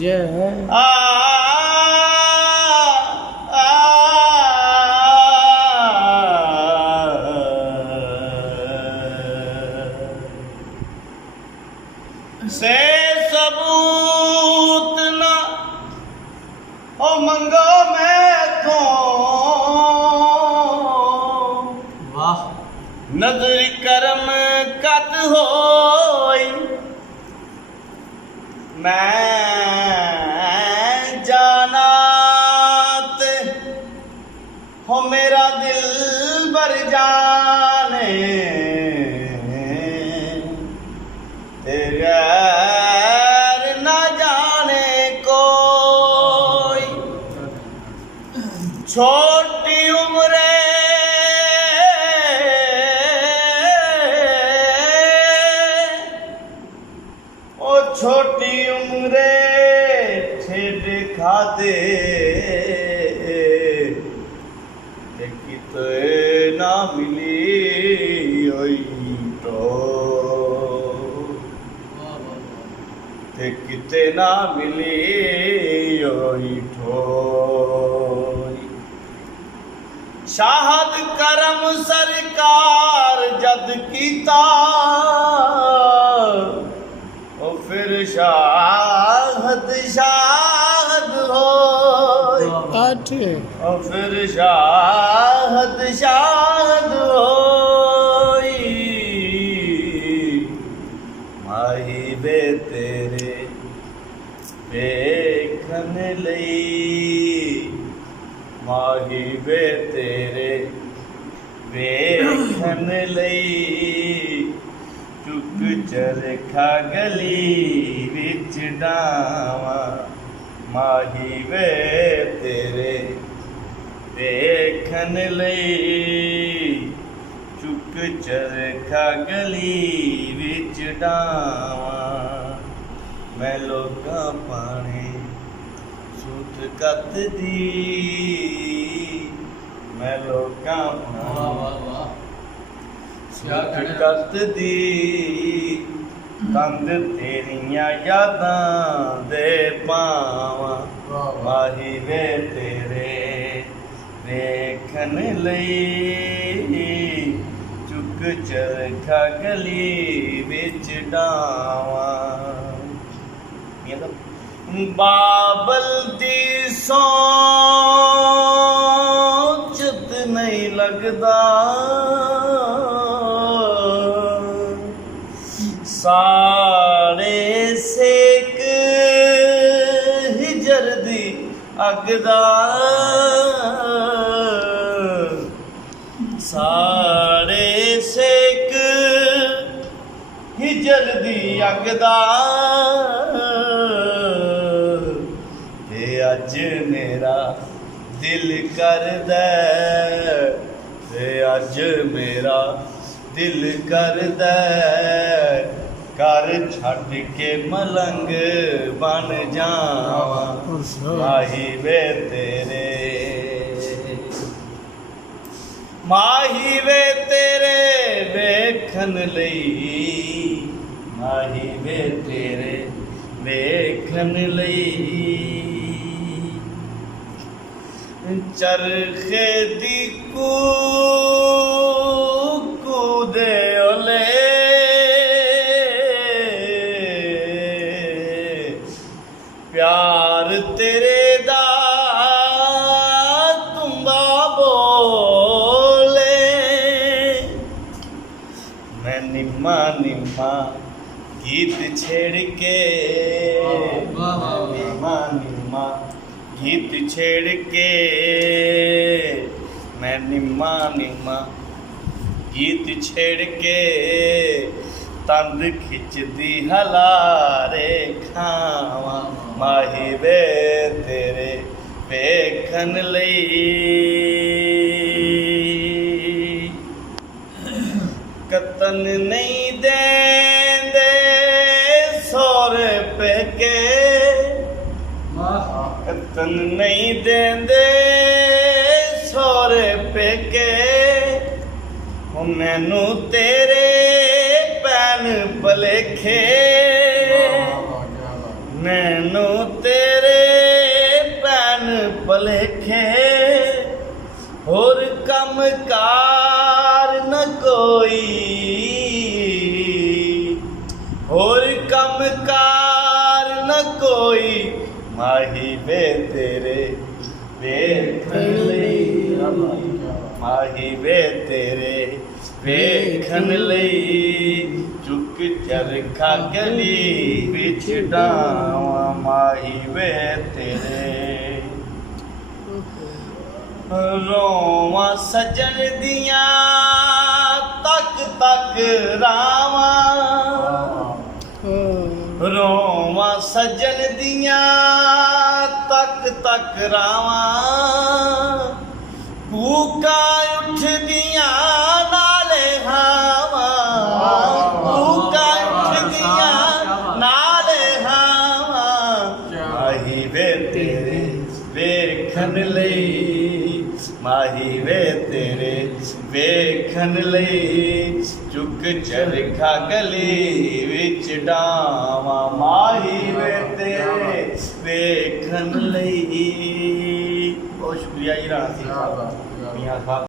जय से सबूत ना ओ मंगो मैं तो वाह नजर करम कद होई मैं जाना ते हो मेरा दिल बर जाने तेरे ना जाने कोई छोटी उम्रे ओ छोटी उम्रे ठेड खाते किते ना मिली होई तो किते ना मिली होई ठोई शाहद करम सरकार जद कीता ओ फिर शाहद शाहद होई आठ ओ फिर शाहद शाहद होई माही वे तेरे देखन लई माही वे तेरे देखन लई चुक चरखा गली विच डावा माही वे तेरे देखन लई चुक चरखा गली विच डावा मैं लोकां पाने सूत कत दी मैं लोकां पाने सूत कत दी कंद तेरियां यादां दे पावां माही वे तेरे देखन लई चुक चरखा गली विच डावां बाबल दी सोचत नहीं लगदा साड़े सेक हिजर दी अगदा साड़े सेक हिजर दी अगदा ते अज मेरा दिल करदा ते अज मेरा दिल करदा कर छड़ के मलंग बन जावां माही वे तेरे माही वे तेरे वेखन लई माही वे तेरे वेखन लई चरखे दी कूदे ओले प्यार तेरे दा तुम्बा बोले मैं निम्मा निम्मा गीत छेड़ के निम्मा निम्मा गीत छेड़ के मैं निम्मा निम्मा गीत छेड़ के तंद खिचदी हलारे खावां माही वे तेरे वेखन लई कतन नहीं देंदे सोरे पेके कतन नहीं देंदे सोरे पेके मैनू तेरे भैन भलेखे मैनू ते ਭੁਲੇਖੇ ਹੋਰ ਕੰਮ ਕਾਰ ਨ ਕੋਈ ਹੋਰ ਕੰਮ ਕਾਰ ਨ ਕੋਈ ਮਾਹੀ ਵੇ ਤੇਰੇ ਵੇਖਣ ਲਈ ਮਾਹੀ ਵੇ ਤੇਰੇ ਵੇਖਣ ਲਈ ਚੁੱਕ ਚਰਖਾ ਗਲੀ ਵਿੱਚ ਡਾਵਾਂ ਮਾਹੀ ਵੇ ਤੇਰੇ ਰੋਵਾਂ ਸਜਣ ਦੀਆਂ ਤੱਕ ਤੱਕ ਰਾਵਾਂ ਰੋਵਾਂ ਸਜਣ ਦੀਆਂ ਤੱਕ ਤੱਕ ਰਾਵਾਂ ਕੂਕਾਂ ਉੱਠਦੀਆਂ ਨਾਲੇ ਹਾਵਾਂ ਕੂਕਾਂ ਉੱਠਦੀਆਂ ਨਾਲੇ ਹਾਵਾਂ ਮਾਹੀ ਵੇ ਤੇਰੇ ਵੇਖਣ ਲਈ ਮਾਹੀ ਵੇ ਤੇਰੇ ਵੇਖਣ ਲਈ ਚੁੱਕ ਚਰਖਾ ਗਲੀ ਵਿੱਚ ਡਾਵਾਂ ਮਾਹੀ ਵੇ ਤੇਰੇ ਵੇਖਣ ਲਈ। ਬਹੁਤ ਸ਼ੁਕਰੀਆ ਜੀ ਰਾਣਾ ਸਿੰਘ ਸਾਹਿਬ, ਮੀਆਂ ਸਾਹਿਬ।